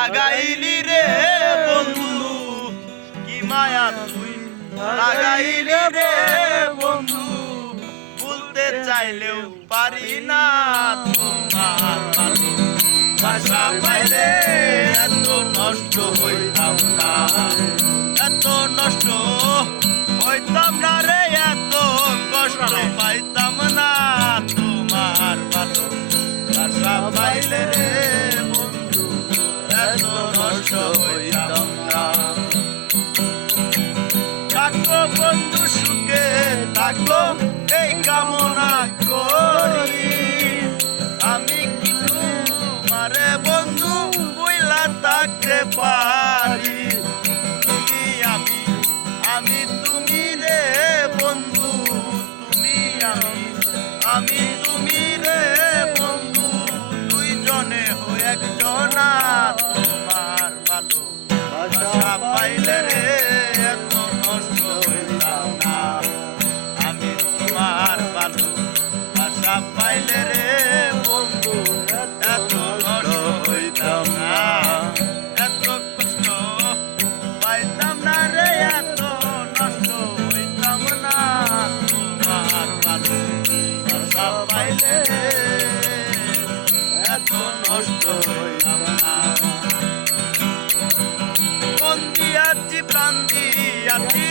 লাগাইলি রে বন্ধু কি মায়া তুই লাগাইলি রে বন্ধু ভুলতে চাইলেও পারি না তোমার ভালোবাসা পাইলে এত নষ্ট হইতাম না এত নষ্ট হইতাম না রে এত কষ্ট পাইতাম না তোমার ভালোবাসা পাইলে রে বন্ধু এত নষ্ট হইতাম না থাকো বন্ধু সুখে থাকো এই কামনা করি আমি কি তোমারে বন্ধু বুইলা থাকতে পারি আমি তুমি রে বন্ধু তুমি আমি তুমি রে বন্ধু দুইজনে হই একজনা তোমার ভালোবাসা পাইলে রে এত নষ্ট হইতাম না আমি তোমার ভালোবাসা পাইলে রে বন্ধু এত নষ্ট হইতাম না এত কষ্ট পাইতাম না রে এত নষ্ট হইতাম না তোমার ভালোবাসা পাইলে রে এত নষ্ট হইতাম না মন দিয়াছি প্রাণ দিয়াছি